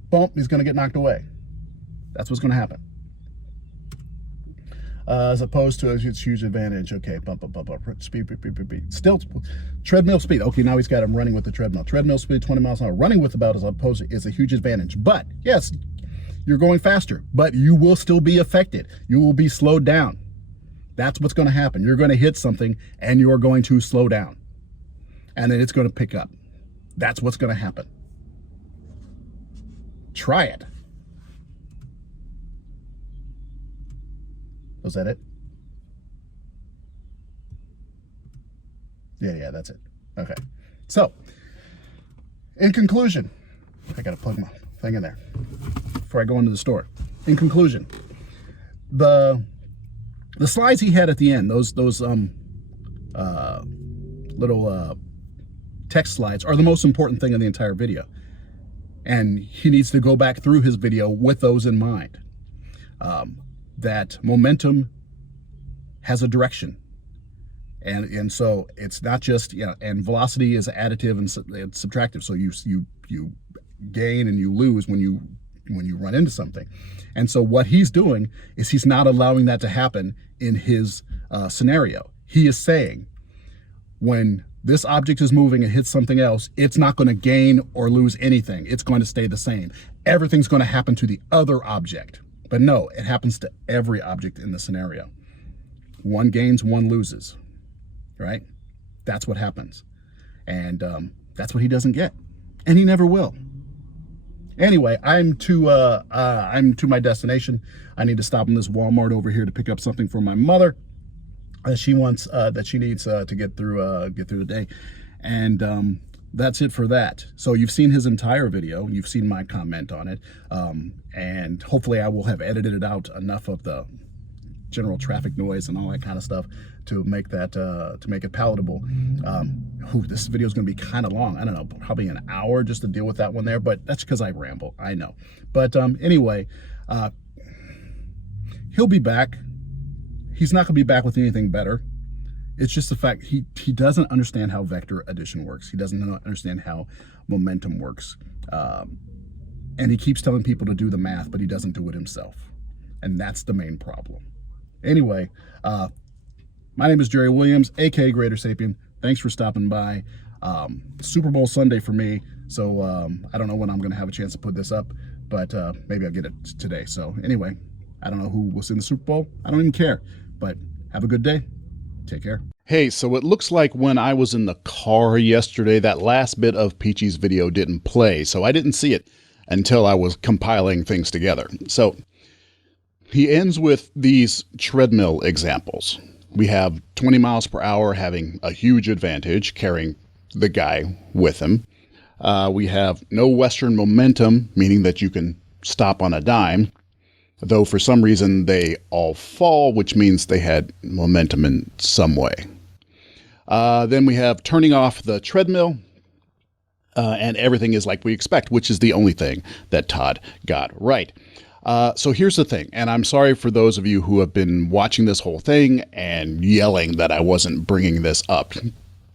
Bump. He's going to get knocked away. That's what's going to happen. As opposed to its huge advantage. Okay, bump, speed. Still, treadmill speed. Okay, now he's got him running with the treadmill. Treadmill speed, 20 miles an hour. Running with about as opposed to is a huge advantage. But yes, you're going faster, but you will still be affected. You will be slowed down. That's what's going to happen. You're going to hit something, and you're going to slow down, and then it's going to pick up. That's what's going to happen. Try it. Was that it? Yeah, that's it. Okay. So, In conclusion, I gotta plug my thing in there before I go into the store. In conclusion, the slides he had at the end, those little text slides, are the most important thing in the entire video. And he needs to go back through his video with those in mind. That momentum has a direction. And so it's not just, and velocity is additive and subtractive. So you gain and you lose when you run into something. And so what he's doing is he's not allowing that to happen in his scenario. He is saying, when this object is moving and hits something else, it's not going to gain or lose anything. It's going to stay the same. Everything's going to happen to the other object. But no, it happens to every object in the scenario. One gains, one loses, right? That's what happens. And that's what he doesn't get. And he never will. Anyway, I'm to my destination. I need to stop in this Walmart over here to pick up something for my mother. She wants that she needs to get through the day, and that's it for that. So you've seen his entire video, you've seen my comment on it, and hopefully I will have edited it out enough of the general traffic noise and all that kind of stuff to make that to make it palatable. This video is going to be kind of long. I don't know, probably an hour just to deal with that one there, but that's because I ramble. I know, but anyway, he'll be back. He's not going to be back with anything better. It's just the fact he doesn't understand how vector addition works. He doesn't understand how momentum works. And he keeps telling people to do the math, but he doesn't do it himself. And that's the main problem. Anyway, my name is Jerry Williams, aka Greater Sapien. Thanks for stopping by. Super Bowl Sunday for me, so I don't know when I'm going to have a chance to put this up, but maybe I'll get it today. So anyway, I don't know who was in the Super Bowl. I don't even care. But have a good day. Take care. Hey, so it looks like when I was in the car yesterday, that last bit of Peachey's video didn't play, so I didn't see it until I was compiling things together. So he ends with these treadmill examples. We have 20 miles per hour having a huge advantage, carrying the guy with him. We have no Western momentum, meaning that you can stop on a dime. Though for some reason they all fall, which means they had momentum in some way. Then we have turning off the treadmill, and everything is like we expect, which is the only thing that Todd got right. So here's the thing, and I'm sorry for those of you who have been watching this whole thing and yelling that I wasn't bringing this up.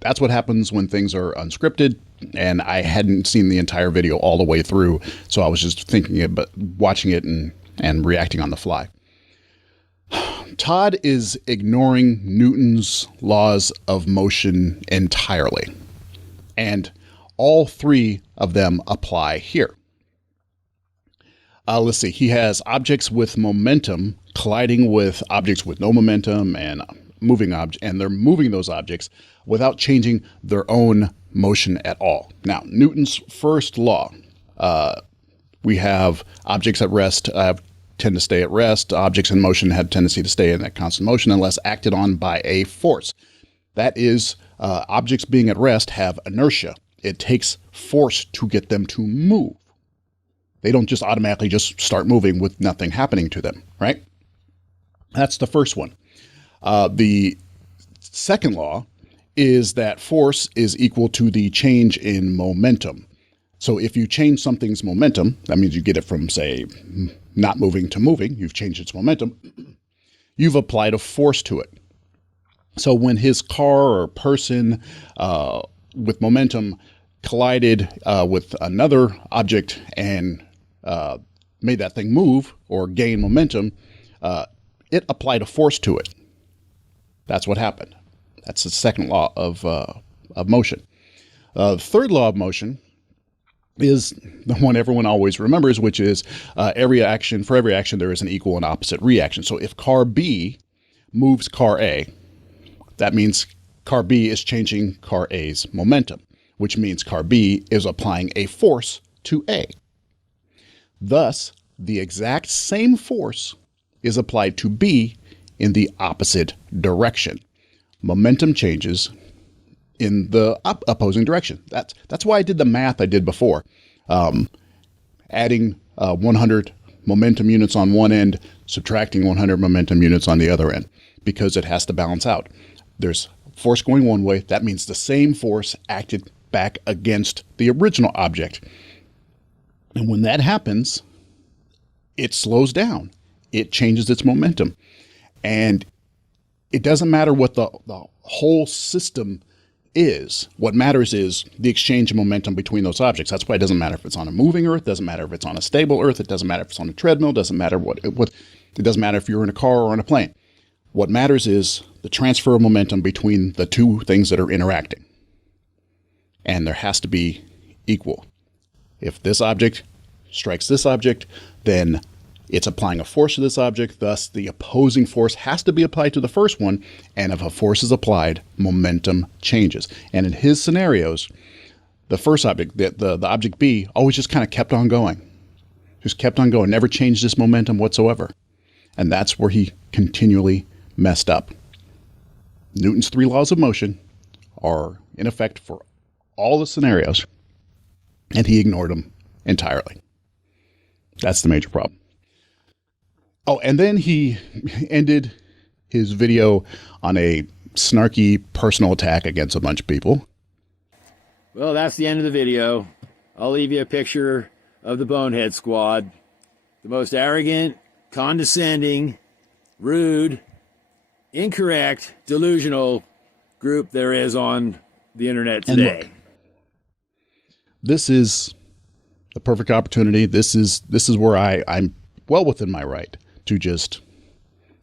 That's what happens when things are unscripted, and I hadn't seen the entire video all the way through, so I was just thinking it, but watching it and reacting on the fly. Todd is ignoring Newton's laws of motion entirely. And all three of them apply here. Let's see. He has objects with momentum colliding with objects with no momentum and and they're moving those objects without changing their own motion at all. Now, Newton's first law, we have objects at rest tend to stay at rest. Objects in motion have a tendency to stay in that constant motion unless acted on by a force. That is, objects being at rest have inertia. It takes force to get them to move. They don't just automatically just start moving with nothing happening to them, right? That's the first one. The second law is that force is equal to the change in momentum. So if you change something's momentum, that means you get it from, say, not moving to moving, you've changed its momentum, you've applied a force to it. So when his car or person with momentum collided with another object and made that thing move or gain momentum, it applied a force to it. That's what happened. That's the second law of motion. The third law of motion is the one everyone always remembers, which is for every action there is an equal and opposite reaction. So if car B moves car A, that means car B is changing car A's momentum, which means car B is applying a force to A. Thus, the exact same force is applied to B in the opposite direction. Momentum changes, in the opposing direction. That's why I did the math I did before. Adding 100 momentum units on one end, subtracting 100 momentum units on the other end, because it has to balance out. There's force going one way. That means the same force acted back against the original object. And when that happens, it slows down. It changes its momentum. And it doesn't matter what the whole system is. What matters is the exchange of momentum between those objects. That's why it doesn't matter if it's on a moving Earth, doesn't matter if it's on a stable Earth, it doesn't matter if it's on a treadmill, doesn't matter it doesn't matter if you're in a car or on a plane. What matters is the transfer of momentum between the two things that are interacting. And there has to be equal. If this object strikes this object, then it's applying a force to this object, thus the opposing force has to be applied to the first one, and if a force is applied, momentum changes. And in his scenarios, the first object, the object B, always just kind of kept on going. Just kept on going, never changed its momentum whatsoever. And that's where he continually messed up. Newton's 3 laws of motion are in effect for all the scenarios, and he ignored them entirely. That's the major problem. Oh, and then he ended his video on a snarky personal attack against a bunch of people. Well, that's the end of the video. I'll leave you a picture of the Bonehead Squad. The most arrogant, condescending, rude, incorrect, delusional group there is on the internet today. Look, this is the perfect opportunity. This is where I'm well within my right to just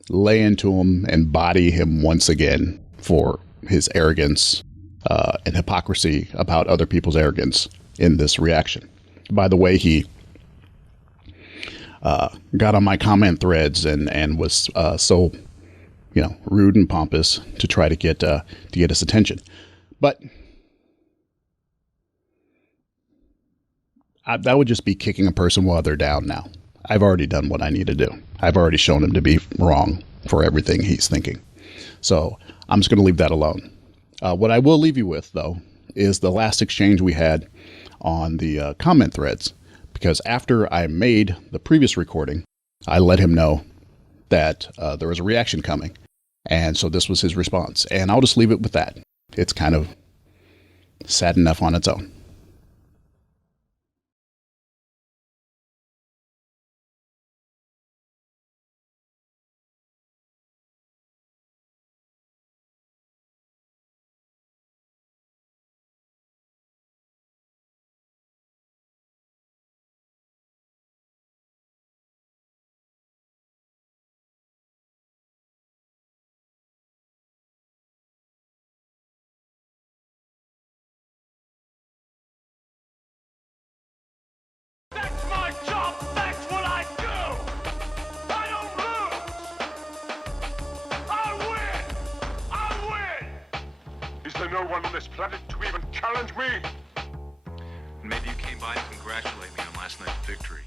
lay into him and body him once again for his arrogance and hypocrisy about other people's arrogance in this reaction. By the way, he got on my comment threads and was so rude and pompous to try to get his attention. But that would just be kicking a person while they're down now. I've already done what I need to do. I've already shown him to be wrong for everything he's thinking. So I'm just going to leave that alone. What I will leave you with, though, is the last exchange we had on the comment threads. Because after I made the previous recording, I let him know that there was a reaction coming. And so this was his response. And I'll just leave it with that. It's kind of sad enough on its own. No one on this planet to even challenge me. Maybe you came by to congratulate me on last night's victory.